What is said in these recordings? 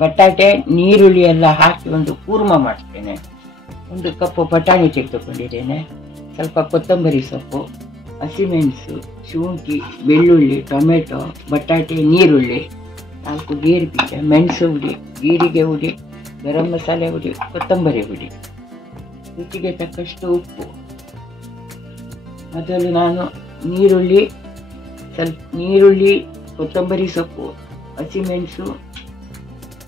ಬಟಾಟೆ ನೀರುಳ್ಳಿ ಎಲ್ಲ ಹಾಕಿ ಒಂದು ಕೂರ್ಮ ಮಾಡ್ತೇನೆ. 1 ಕಪ್ ಬಟಾಣಿ ತೆಗೆದುಕೊಂಡಿದ್ದೇನೆ. ಸ್ವಲ್ಪ ಕೊತ್ತಂಬರಿ ಸೊಪ್ಪು, ಹಸಿಮೆಣಸು, ಶುಂಠಿ, ಬೆಳ್ಳುಳ್ಳಿ, ಟೊಮೆಟೊ, ಬಟಾಟೆ, ನೀರುಳ್ಳಿ, 4 ಗೇರು ಬೀಜ, ಮೆಣಸು ಹುಡಿ, ಜೀರಿಗೆ ಹುಡಿ, ಗರಂ ಮಸಾಲೆ ಹುಡಿ, ಕೊತ್ತಂಬರಿ ಹುಡಿ, ರುಚಿಗೆ ತಕ್ಕಷ್ಟು ಉಪ್ಪು. ಮೊದಲು ನಾನು ನೀರುಳ್ಳಿ, ಕೊತ್ತಂಬರಿ ಸೊಪ್ಪು, ಹಸಿಮೆಣಸು,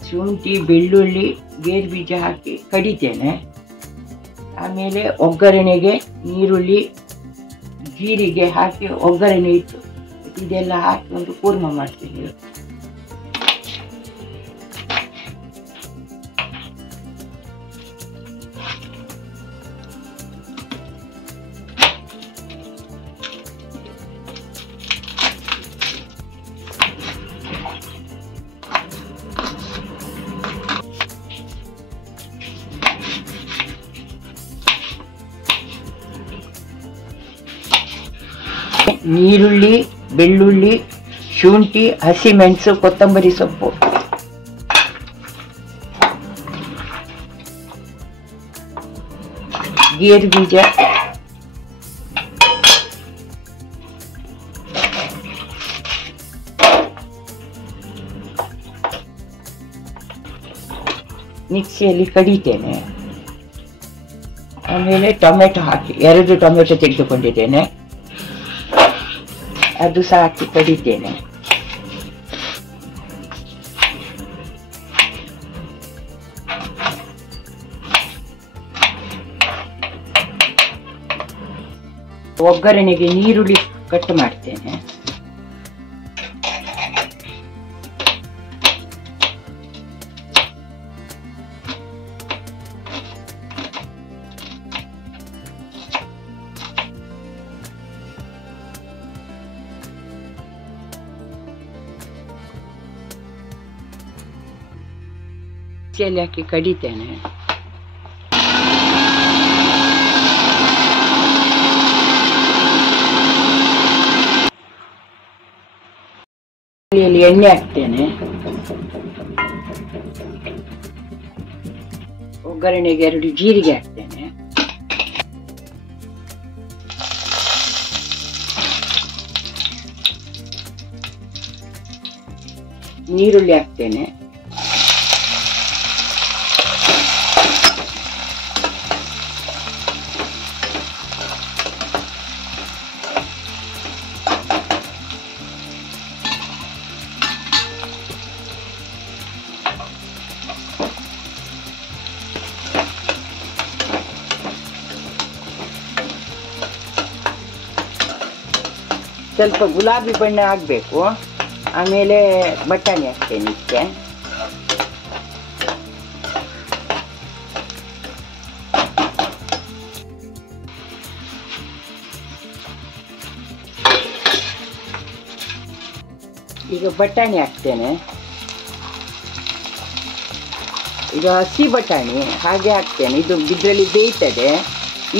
ಶುಂಠಿ, ಬೆಳ್ಳುಳ್ಳಿ, ಗೇರು ಬೀಜ ಹಾಕಿ ಕಡಿತೇನೆ. ಆಮೇಲೆ ಒಗ್ಗರಣೆಗೆ ಈರುಳ್ಳಿ, ಜೀರಿಗೆ ಹಾಕಿ ಒಗ್ಗರಣೆ ಇಟ್ಟು ಇದೆಲ್ಲ ಹಾಕಿ ಒಂದು ಕೂರ್ಮ ಮಾಡ್ತೀನಿ. ನೀರುಳ್ಳಿ, ಬೆಳ್ಳುಳ್ಳಿ, ಶುಂಠಿ, ಹಸಿಮೆಣಸು, ಕೊತ್ತಂಬರಿ ಸೊಪ್ಪು, ಗೇರು ಬೀಜ, ಮಿಕ್ಸಿಯಲ್ಲಿ ಕಡಿತೇನೆ. ಆಮೇಲೆ ಟೊಮೆಟೊ ಹಾಕಿ 2 ಟೊಮೆಟೊ ತೆಗೆದುಕೊಂಡಿದ್ದೇನೆ, ಅದು ಸಹ ಹಾಕಿ ಕಡಿತೇನೆ. ಒಗ್ಗರಣೆಗೆ ನೀರುಳ್ಳಿ ಕಟ್ ಮಾಡ್ತೇನೆ. ಮಿಕ್ಸಿಯಲ್ಲಿ ಹಾಕಿ ಕಡಿತೇನೆ. ಎಣ್ಣೆ ಹಾಕ್ತೇನೆ. ಒಗ್ಗರಣೆಗೆ 2 ಜೀರಿಗೆ ಹಾಕ್ತೇನೆ. ನೀರುಳ್ಳಿ ಹಾಕ್ತೇನೆ. ಸ್ವಲ್ಪ ಗುಲಾಬಿ ಬಣ್ಣ ಆಗಬೇಕು. ಆಮೇಲೆ ಬಟಾಣಿ ಹಾಕ್ತೇನೆ ಇದಕ್ಕೆ. ಈಗ ಬಟಾಣಿ ಹಾಕ್ತೇನೆ. ಈಗ ಹಸಿ ಬಟಾಣಿ ಹಾಗೆ ಹಾಕ್ತೇನೆ. ಇದರಲ್ಲಿ ಬೇಯ್ತದೆ.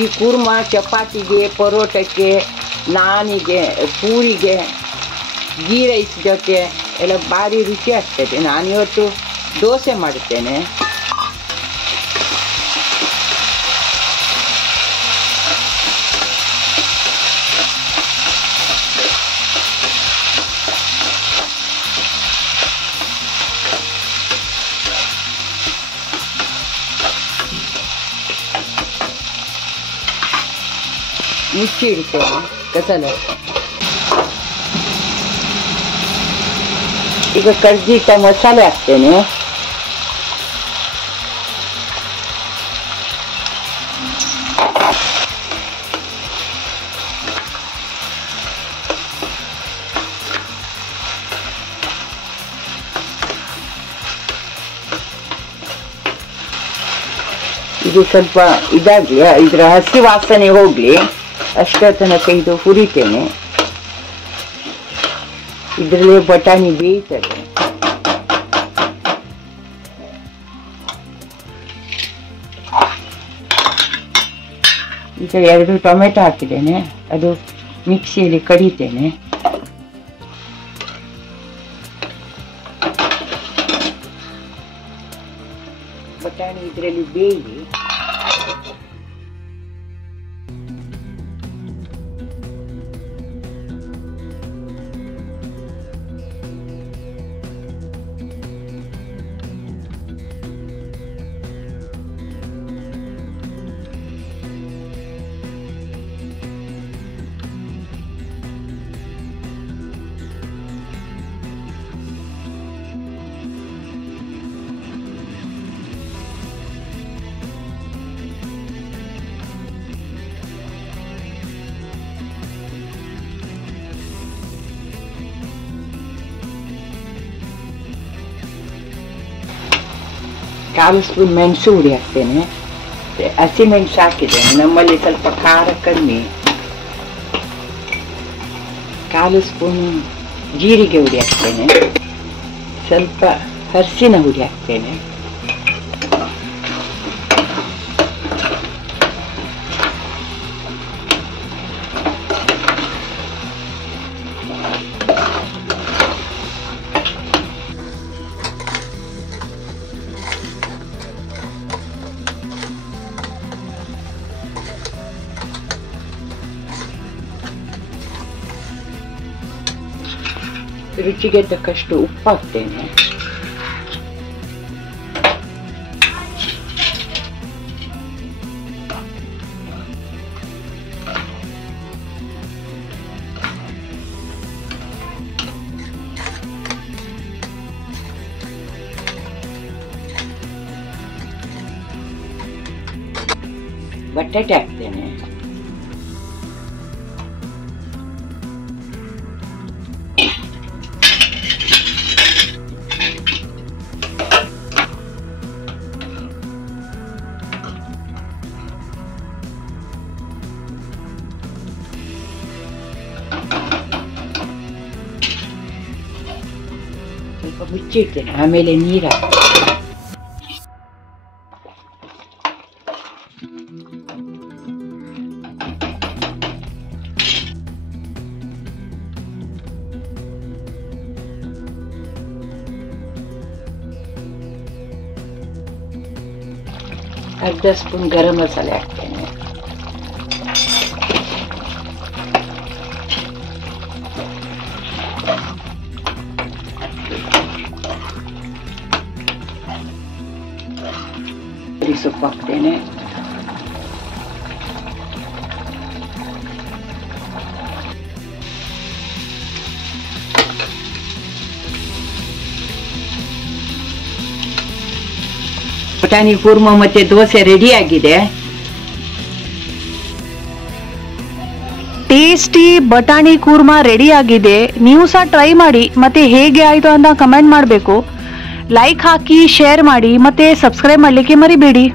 ಈ ಕೂರ್ಮ ಚಪಾತಿಗೆ, ಪರೋಟಕ್ಕೆ, ನಾನಿಗೆ, ಪೂರಿಗೆ, ಗೀ ರೈಸ್ ಜೊತೆ ಎಲ್ಲ ಭಾರಿ ರುಚಿ ಆಗ್ತದೆ. ನಾನಿವತ್ತು ದೋಸೆ ಮಾಡುತ್ತೇನೆ. ಮುಚ್ಚಿ ಇಡ್ತೇನೆ ಕಸಲೆ. ಈಗ ಕರ್ಜಿಟ್ಟ ಮಸಾಲೆ ಹಾಕ್ತೇನೆ. ಇದು ಸ್ವಲ್ಪ ಇದಾಗ್ಲಿ, ಇದರ ಹಸಿ ವಾಸನೆ ಹೋಗ್ಲಿ ಅಷ್ಟರ ತನಕ ಇದು ಹುರಿತೇನೆ. ಇದರಲ್ಲಿ ಬಟಾಣಿ ಬೇಯ್ತದೆ. ಈಗ 2 ಟೊಮೆಟೊ ಹಾಕಿದ್ದೇನೆ. ಅದು ಮಿಕ್ಸಿಯಲ್ಲಿ ಕಡಿತೇನೆ. ಬೇಯಿ. ಕಾಲು ಸ್ಪೂನ್ ಮೆಣಸು ಹುಡಿ ಹಾಕ್ತೇನೆ. ಹಸಿಮೆಣಸು ಹಾಕಿದ್ದೇನೆ, ನಮ್ಮಲ್ಲಿ ಸ್ವಲ್ಪ ಖಾರ ಕಮ್ಮಿ. ಕಾಲು ಸ್ಪೂನ್ ಜೀರಿಗೆ ಹುಡಿ ಹಾಕ್ತೇನೆ. ಸ್ವಲ್ಪ ಅರಿಶಿನ ಹುಡಿ ಹಾಕ್ತೇನೆ. ರುಚಿಗೆ ತಕ್ಕಷ್ಟು ಉಪ್ಪು ಹಾಕ್ತೇನೆ. ಬಟಾಟೆ ಹಾಕ್ತೇನೆ. ಸ್ವಲ್ಪ ಮುಚ್ಚಿಡ್ತೇನೆ, ಆಮೇಲೆ ನೀರು ಹಾಕ್ತೇನೆ. ಅರ್ಧ ಸ್ಪೂನ್ ಗರಂ ಮಸಾಲೆ ಹಾಕ್ತೇನೆ. ಸೊಪ್ಪು ಹಾಕ್ತೇನೆ. ಬಟಾಣಿ ಕೂರ್ಮ ಮತ್ತೆ ದೋಸೆ ರೆಡಿ ಆಗಿದೆ. ಟೇಸ್ಟಿ ಬಟಾಣಿ ಕೂರ್ಮ ರೆಡಿ ಆಗಿದೆ. ನೀವು ಸಹ ಟ್ರೈ ಮಾಡಿ ಮತ್ತೆ ಹೇಗೆ ಆಯಿತು ಅಂತ ಕಮೆಂಟ್ ಮಾಡಬೇಕು. ಲೈಕ್ ಹಾಕಿ, ಶೇರ್ ಮಾಡಿ ಮತ್ತೆ ಸಬ್ಸ್ಕ್ರೈಬ್ ಮಾಡಲಿಕ್ಕೆ ಮರಿಬೇಡಿ.